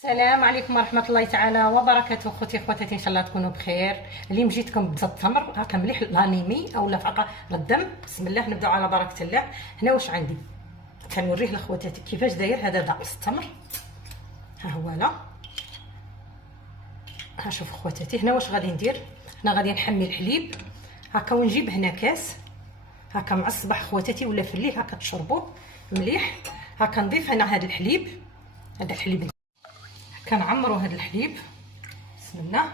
السلام عليكم ورحمه الله تعالى وبركاته. خواتاتي ان شاء الله تكونوا بخير. اليوم جيتكم بزيت التمر هكا مليح لانيمي اولا فقط للدم. بسم الله نبداو على بركه الله. هنا واش عندي كنوريه لخواتاتي كيفاش داير هذا دعس التمر. ها هو لا ها شوف خواتاتي هنا واش غادي ندير. هنا غادي نحمي الحليب هكا ونجيب هنا كاس هكا مع الصباح خواتاتي ولا في الليل هكا تشربوه مليح. هكا نضيف هنا هذا الحليب كنعمروا هذا الحليب. بسم الله.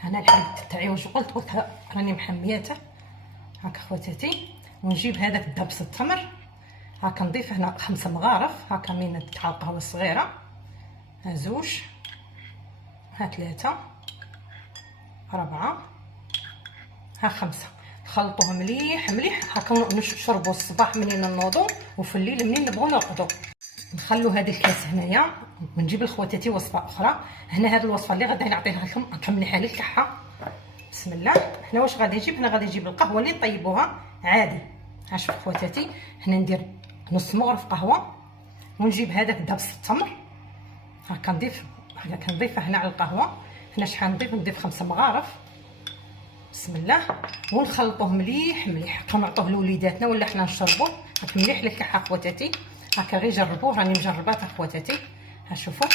هنا الحليب تاعي واش قلت راني محمياته هكا خواتاتي. ونجيب هذاك دبس التمر هكا نضيف هنا 5 مغارف هكا من تاع القهوه الصغيره. ها 2 ها 3 4 ها 5. خلطوه مليح مليح هكا نشربوا الصباح منين نوضوا وفي الليل منين نبغوا نرقدوا. نخلو هذه الكاس هنايا ونجيب لخواتاتي وصفه اخرى. هنا هذه الوصفه اللي غادي نعطيها لكم كمليحه للكحه. بسم الله. هنا واش غادي نجيب. هنا غادي نجيب القهوه اللي نطيبوها عادي. ها شوف خواتاتي هنا ندير نص مغرف قهوه ونجيب هذاك دبس التمر هكا نضيف هكا نضيفه هنا على القهوه. هنا شحال نضيف 5 مغارف. بسم الله. ونخلطوه مليح مليح كنعطوه لوليداتنا ولا حنا نشربوه هكا مليح للكحه خواتاتي. هكا غير جربوه راني مجربات خواتاتي. ها شوفوا